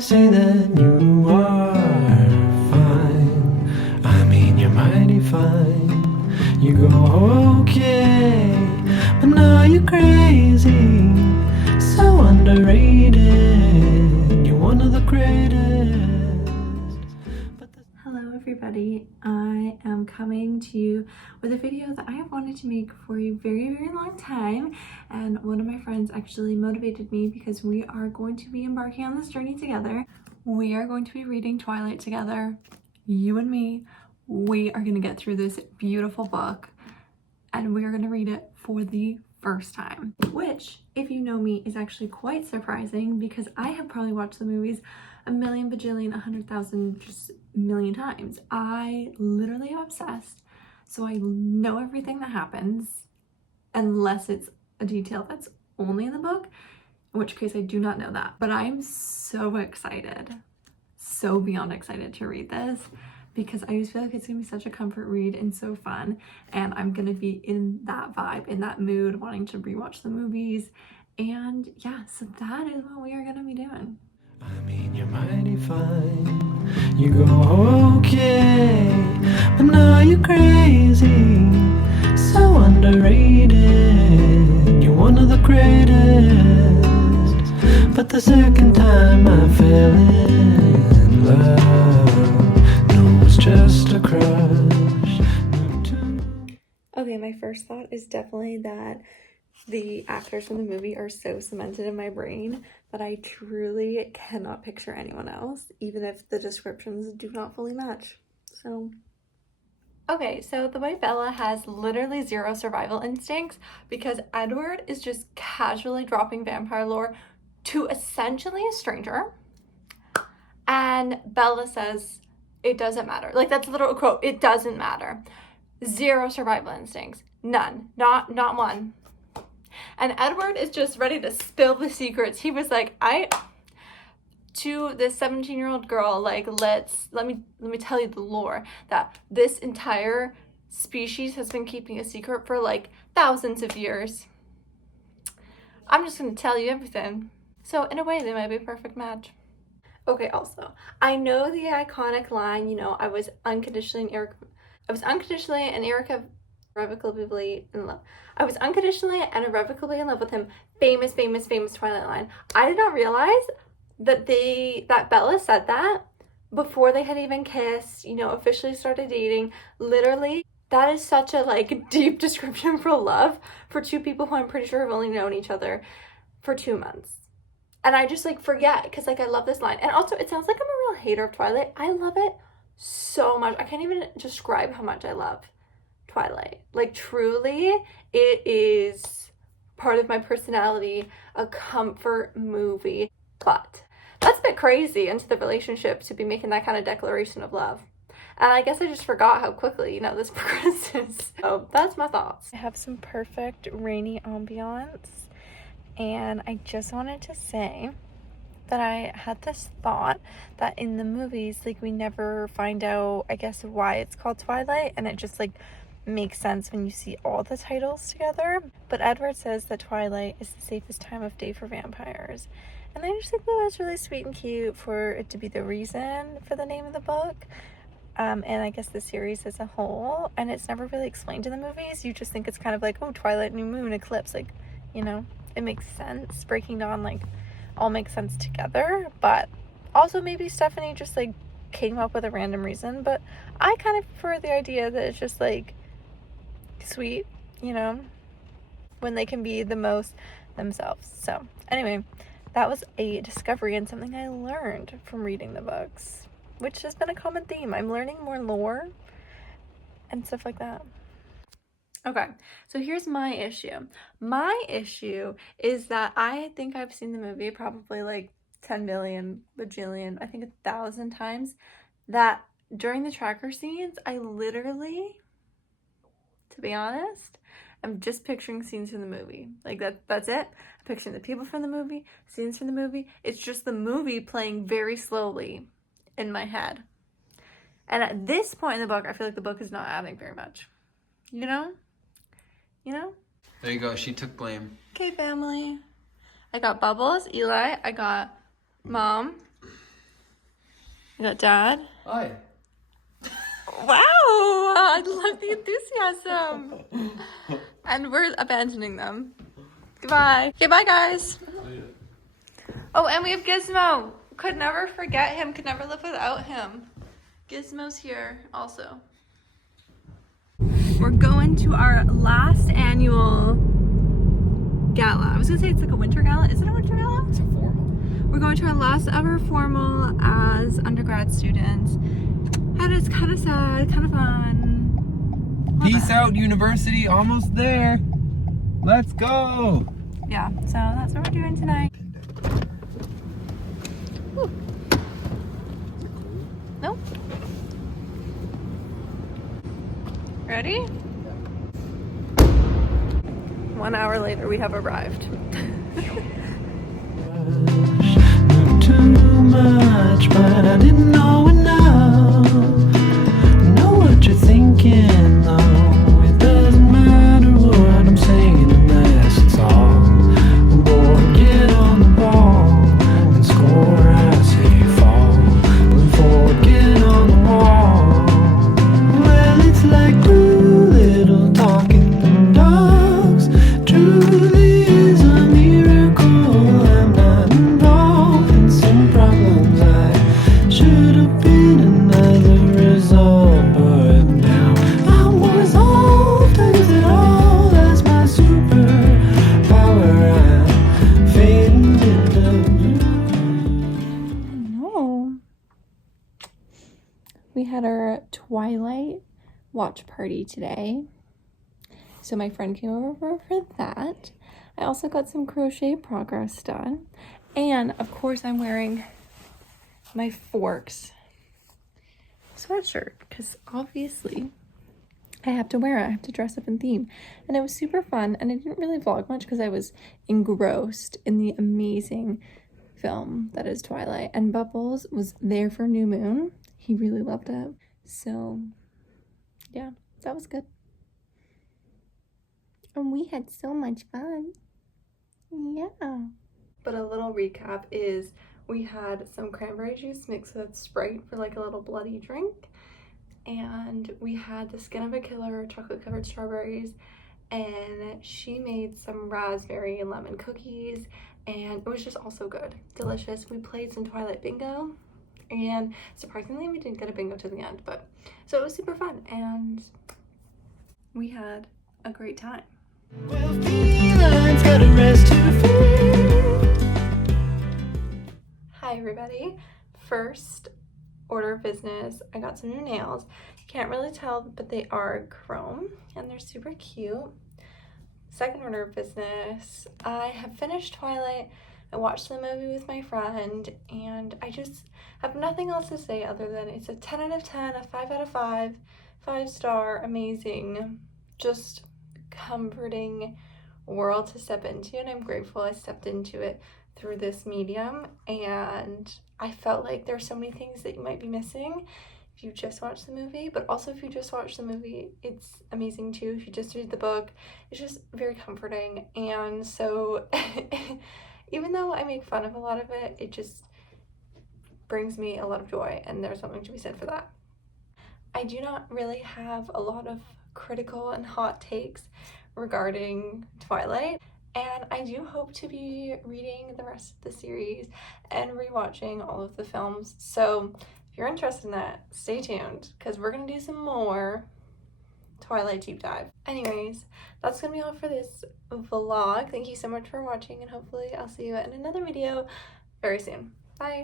say that you are fine. I mean, you're mighty fine. You go okay, but now you're crazy. So underrated. You're one of the greatest. Hello everybody, I am coming to you with a video that I have wanted to make for a very long time, and one of my friends actually motivated me because we are going to be embarking on this journey together. We are going to be reading Twilight together, you and me. We are going to get through this beautiful book and we are going to read it for the first time, which, if you know me, is actually quite surprising because I have probably watched the movies a million, bajillion, 100,000, just million times. I literally am obsessed, so I know everything that happens unless it's a detail that's only in the book, in which case I do not know that. But I'm so excited, so beyond excited to read this because I just feel like it's gonna be such a comfort read and so fun, and I'm gonna be in that vibe, in that mood, wanting to rewatch the movies. And yeah, so that is what we are gonna be doing. I mean, you're mighty fine. You go okay, but now you're crazy. So underrated. You're one of the greatest. But the second time I fell in love, no, it's just a crush. Okay, my first thought is definitely that the actors from the movie are so cemented in my brain that I truly cannot picture anyone else, even if the descriptions do not fully match. So, okay, so the way Bella has literally zero survival instincts because Edward is just casually dropping vampire lore to essentially a stranger, and Bella says it doesn't matter. Like, that's a literal quote. It doesn't matter. Zero survival instincts. None. Not one. And Edward is just ready to spill the secrets. He was like, to this 17-year-old girl, like, let me tell you the lore that this entire species has been keeping a secret for like thousands of years. I'm just gonna tell you everything. So in a way, they might be a perfect match. Okay, also, I know the iconic line, you know, I was unconditionally and irrevocably in love. I was unconditionally and irrevocably in love with him. Famous Twilight line. I did not realize that Bella said that before they had even kissed, you know, officially started dating. Literally, that is such a like deep description for love for two people who I'm pretty sure have only known each other for 2 months. And I just like forget because like I love this line. And also, it sounds like I'm a real hater of Twilight. I love it so much. I can't even describe how much I love Twilight. Like, truly, it is part of my personality, a comfort movie. But that's a bit crazy into the relationship to be making that kind of declaration of love. And I guess I just forgot how quickly, you know, this progresses. So that's my thoughts. I have some perfect rainy ambiance, and I just wanted to say that I had this thought that in the movies, like, we never find out, I guess, why it's called Twilight, and it just like makes sense when you see all the titles together. But Edward says that Twilight is the safest time of day for vampires, and I just think that that's really sweet and cute for it to be the reason for the name of the book, and I guess the series as a whole. And it's never really explained in the movies. You just think it's kind of like, oh, Twilight, new moon, eclipse, like, you know, it makes sense. Breaking Dawn, like, all makes sense together. But also maybe Stephanie just like came up with a random reason, but I kind of prefer the idea that it's just like sweet, you know, when they can be the most themselves. So anyway, that was a discovery and something I learned from reading the books, which has been a common theme. I'm learning more lore and stuff like that. Okay, so here's my issue. My issue is that I think I've seen the movie probably like 10 million, bajillion, I think 1,000 times, that during the tracker scenes, I literally, to be honest, I'm just picturing scenes from the movie. Like, that's it. I'm picturing the people from the movie, scenes from the movie. It's just the movie playing very slowly in my head. And at this point in the book, I feel like the book is not adding very much. You know? There you go. She took blame. Okay, family. I got Bubbles, Eli, I got Mom, We got Dad. Hi. Wow, I love the enthusiasm. And we're abandoning them. Goodbye. Okay, bye guys. Oh, and we have Gizmo. Could never forget him, could never live without him. Gizmo's here also. We're going to our last annual gala. I was gonna say it's like a winter gala. Is it a winter gala? It's a formal. We're going to our last ever formal as undergrad students. And it's kind of sad, kind of fun. Peace out, university. Almost there. Let's go. Yeah, so that's what we're doing tonight. Whew. Nope. Ready? 1 hour later, we have arrived. Too much, but I didn't know enough. Know what you're thinking, though. It doesn't matter what I'm saying unless it's all. Boy, get on the ball and score. I say fall. Move forward, get on the wall. Well, it's like two little talking dogs. Truly is a miracle. I'm not involved in some problems I should have been another result, but now I'm resolved to use it all as my superpower. I'm fading into blue. No. We had our Twilight watch party today. So my friend came over for that. I also got some crochet progress done. And of course I'm wearing my Forks sweatshirt because obviously I have to wear it. I have to dress up in theme. And it was super fun, and I didn't really vlog much because I was engrossed in the amazing film that is Twilight. And Bubbles was there for New Moon. He really loved it. So yeah, that was good. And we had so much fun. Yeah. But a little recap is we had some cranberry juice mixed with Sprite for like a little bloody drink. And we had the Skin of a Killer chocolate covered strawberries. And she made some raspberry and lemon cookies. And it was just also good. Delicious. We played some Twilight bingo. And surprisingly, we didn't get a bingo to the end. But so it was super fun. And we had a great time. Well, felines gotta rest her feet. Hi everybody. First order of business, I got some new nails. You can't really tell, but they are chrome and they're super cute. Second order of business, I have finished Twilight. I watched the movie with my friend and I just have nothing else to say other than it's a 10 out of 10, a 5 out of 5, 5-star, amazing, just comforting world to step into, and I'm grateful I stepped into it through this medium. And I felt like there's so many things that you might be missing if you just watch the movie, but also if you just watch the movie, it's amazing too. If you just read the book, it's just very comforting. And so even though I make fun of a lot of it, it just brings me a lot of joy, and there's something to be said for that. I do not really have a lot of critical and hot takes regarding Twilight, and I do hope to be reading the rest of the series and rewatching all of the films. So if you're interested in that, stay tuned because we're gonna do some more Twilight deep dive. Anyways, that's gonna be all for this vlog. Thank you so much for watching, and hopefully I'll see you in another video very soon. Bye.